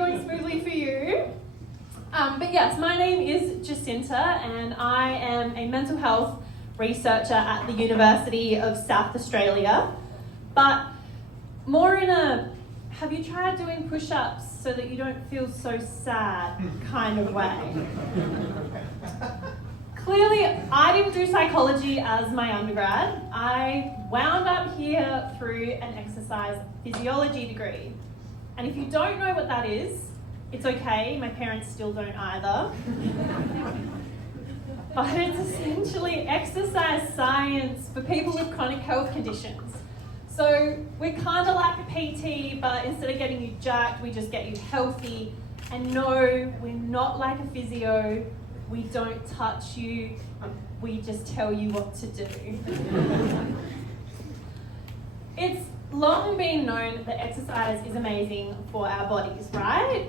going smoothly for you. But yes, my name is Jacinta and I am a mental health researcher at the University of South Australia. But more in a, have you tried doing push-ups so that you don't feel so sad kind of way? Clearly, I didn't do psychology as my undergrad. I wound up here through an exercise physiology degree. And if you don't know what that is, it's okay, my parents still don't either. But it's essentially exercise science for people with chronic health conditions. So we're kind of like a PT, but instead of getting you jacked, we just get you healthy. And no, we're not like a physio. We don't touch you, we just tell you what to do. It's long been known that exercise is amazing for our bodies, right?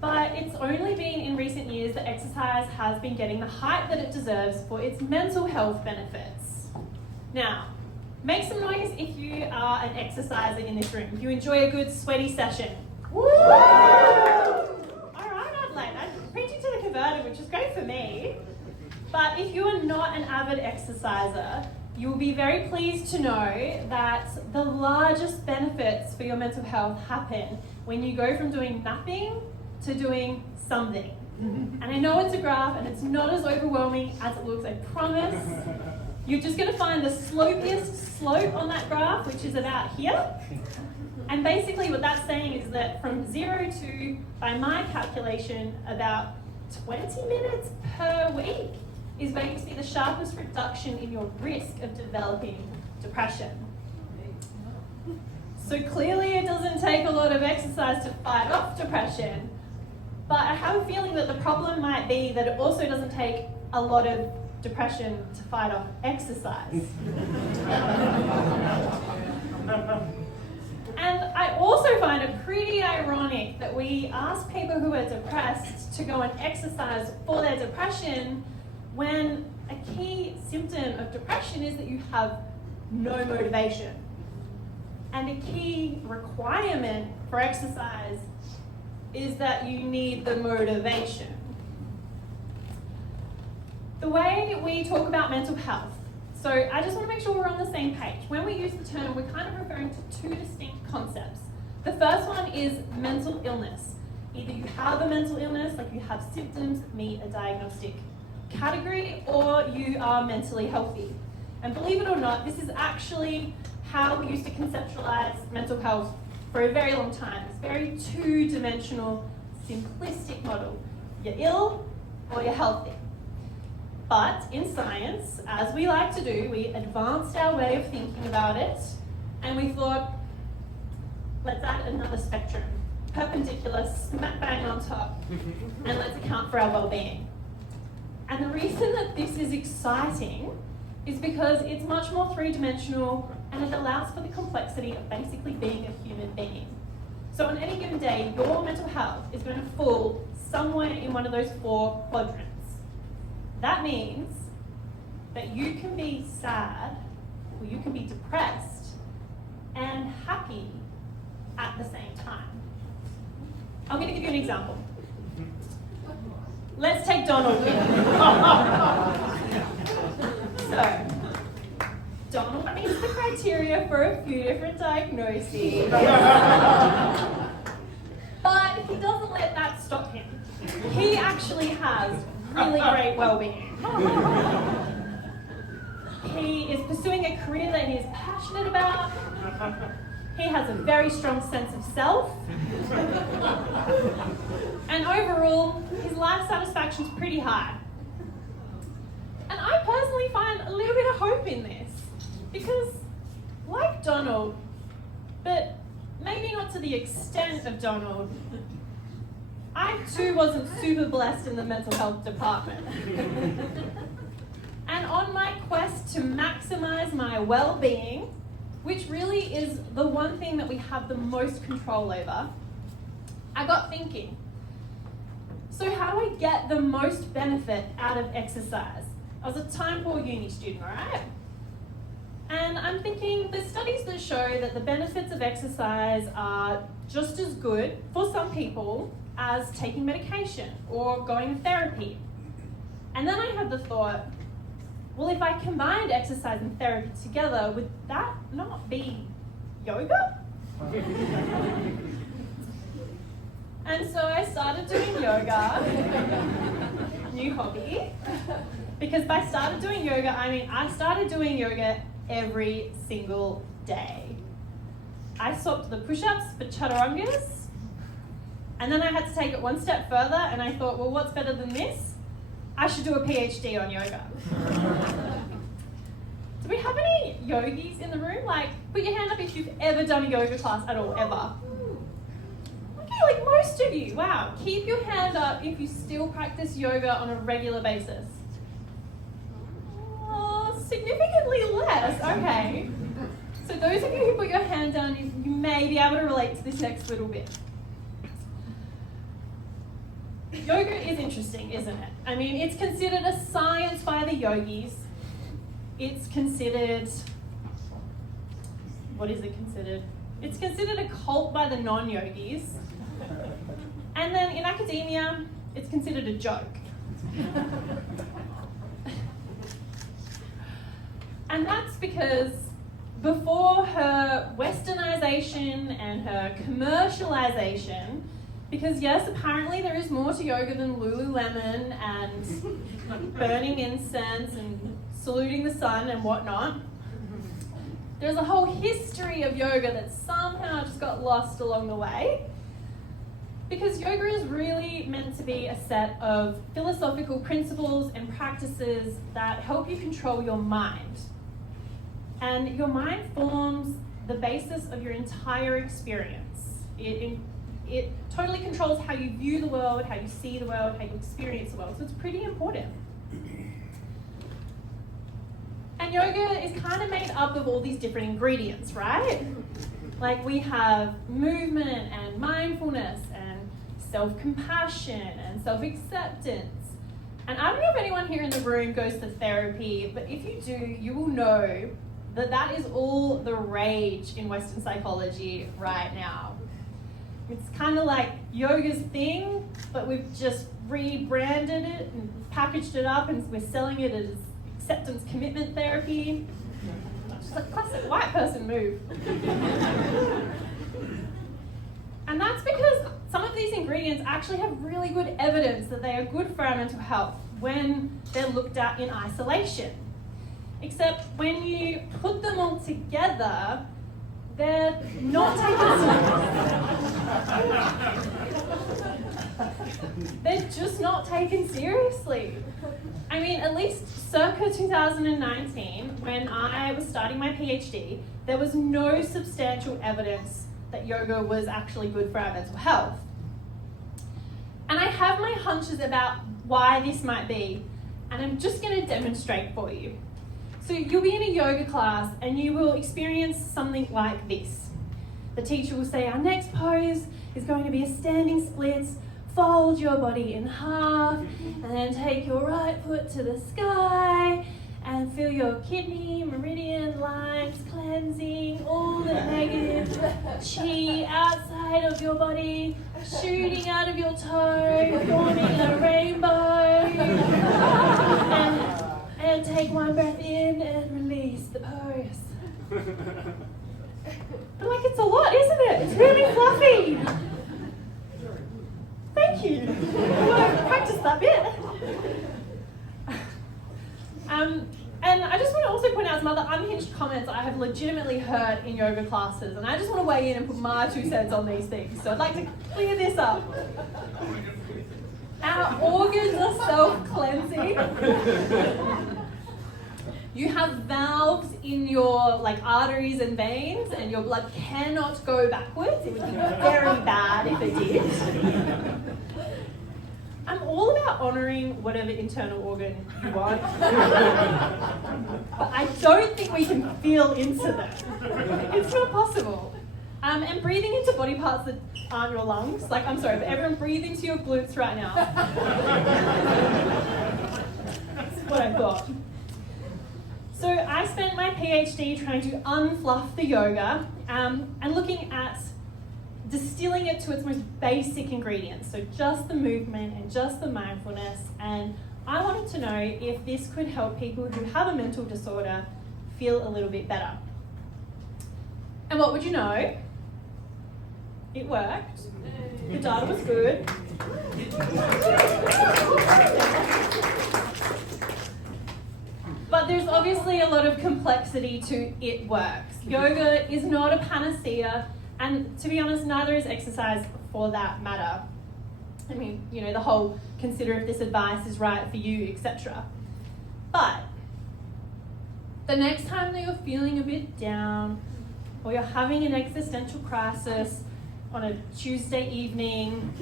But it's only been in recent years that exercise has been getting the hype that it deserves for its mental health benefits. Now, make some noise if you are an exerciser in this room, if you enjoy a good sweaty session. Woo! Preaching to the converted, which is great for me. But if you are not an avid exerciser, you will be very pleased to know that the largest benefits for your mental health happen when you go from doing nothing to doing something. And I know it's a graph and it's not as overwhelming as it looks, I promise. You're just going to find the slopiest slope on that graph, which is about here. And basically what that's saying is that from 0 to, by my calculation, about 20 minutes per week is where you see the sharpest reduction in your risk of developing depression. So clearly it doesn't take a lot of exercise to fight off depression, but I have a feeling that the problem might be that it also doesn't take a lot of depression to fight off exercise. And I also find it pretty ironic that we ask people who are depressed to go and exercise for their depression when a key symptom of depression is that you have no motivation. And a key requirement for exercise is that you need the motivation. The way we talk about mental health, so I just want to make sure we're on the same page. When we use the term, we're kind of referring to two distinct concepts. The first one is mental illness. Either you have a mental illness, like you have symptoms that meet a diagnostic category, or you are mentally healthy. And believe it or not, this is actually how we used to conceptualize mental health for a very long time. It's a very two-dimensional, simplistic model. You're ill or you're healthy. But in science, as we like to do, we advanced our way of thinking about it, and we thought, let's add another spectrum, perpendicular, smack bang on top, and let's account for our well-being. And the reason that this is exciting is because it's much more three-dimensional, and it allows for the complexity of basically being a human being. So on any given day, your mental health is going to fall somewhere in one of those four quadrants. That means that you can be sad, or you can be depressed, and happy at the same time. I'm going to give you an example. Let's take Donald here. So, Donald meets the criteria for a few different diagnoses. But he doesn't let that stop him. He actually has really great well-being. He is pursuing a career that he is passionate about. He has a very strong sense of self. And overall, his life satisfaction is pretty high. And I personally find a little bit of hope in this. Because, like Donald, but maybe not to the extent of Donald, I too wasn't super blessed in the mental health department. And on my quest to maximize my well-being, which really is the one thing that we have the most control over, I got thinking, so how do I get the most benefit out of exercise? I was a time poor uni student, all right? And I'm thinking there's studies that show that the benefits of exercise are just as good for some people as taking medication or going to therapy. And then I had the thought, well, if I combined exercise and therapy together, would that not be yoga? And so I started doing yoga, new hobby, because by started doing yoga, I mean I started doing yoga every single day. I swapped the push-ups for chaturangas, and then I had to take it one step further, and I thought, well, what's better than this? I should do a PhD on yoga. Do we have any yogis in the room? Like, put your hand up if you've ever done a yoga class at all, ever. Okay, like most of you, wow. Keep your hand up if you still practice yoga on a regular basis. Oh, significantly less, okay. So those of you who put your hand down, you may be able to relate to this next little bit. Yoga is interesting, isn't it? I mean, it's considered a science by the yogis. It's considered, what is it considered? It's considered a cult by the non-yogis. And then in academia, it's considered a joke. And that's because before her westernization and her commercialization, because yes, apparently there is more to yoga than Lululemon and burning incense and saluting the sun and whatnot. There's a whole history of yoga that somehow just got lost along the way. Because yoga is really meant to be a set of philosophical principles and practices that help you control your mind. And your mind forms the basis of your entire experience. It totally controls how you view the world, how you see the world, how you experience the world. So it's pretty important. And yoga is kind of made up of all these different ingredients, right? Like we have movement and mindfulness and self-compassion and self-acceptance. And I don't know if anyone here in the room goes to therapy, but if you do, you will know that that is all the rage in Western psychology right now. It's kind of like yoga's thing, but we've just rebranded it and packaged it up and we're selling it as acceptance commitment therapy. Just a classic white person move. And that's because some of these ingredients actually have really good evidence that they are good for our mental health when they're looked at in isolation. Except when you put them all together, they're not taken seriously. They're just not taken seriously. I mean, at least circa 2019, when I was starting my PhD, there was no substantial evidence that yoga was actually good for our mental health. And I have my hunches about why this might be, and I'm just going to demonstrate for you. So you'll be in a yoga class and you will experience something like this. The teacher will say, our next pose is going to be a standing split. Fold your body in half and then take your right foot to the sky and feel your kidney meridian lines cleansing all the negative chi outside of your body, shooting out of your toe, forming a rainbow. And take one breath in and release the pose. But like it's a lot, isn't it? It's really fluffy. Thank you. I want to practice that bit. And I just want to also point out some other unhinged comments I have legitimately heard in yoga classes, and I just want to weigh in and put my 2 cents on these things. So I'd like to clear this up. Our organs are self-cleansing. You have valves in your arteries and veins, and your blood cannot go backwards. It would be very bad if it did. I'm all about honouring whatever internal organ you want. But I don't think we can feel into them. It's not possible. And breathing into body parts that aren't your lungs. I'm sorry, but everyone breathe into your glutes right now. That's what I thought. So I spent my PhD trying to unfluff the yoga and looking at distilling it to its most basic ingredients. So just the movement and just the mindfulness. And I wanted to know if this could help people who have a mental disorder feel a little bit better. And what would you know? It worked. The data was good. But there's obviously a lot of complexity to it works. Yoga is not a panacea, and to be honest, neither is exercise for that matter. I mean, you know, the whole consider if this advice is right for you, etc. But the next time that you're feeling a bit down, or you're having an existential crisis on a Tuesday evening,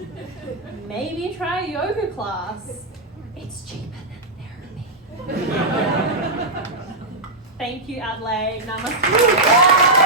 maybe try a yoga class. It's cheaper than therapy. Thank you, Adelaide. Namaste.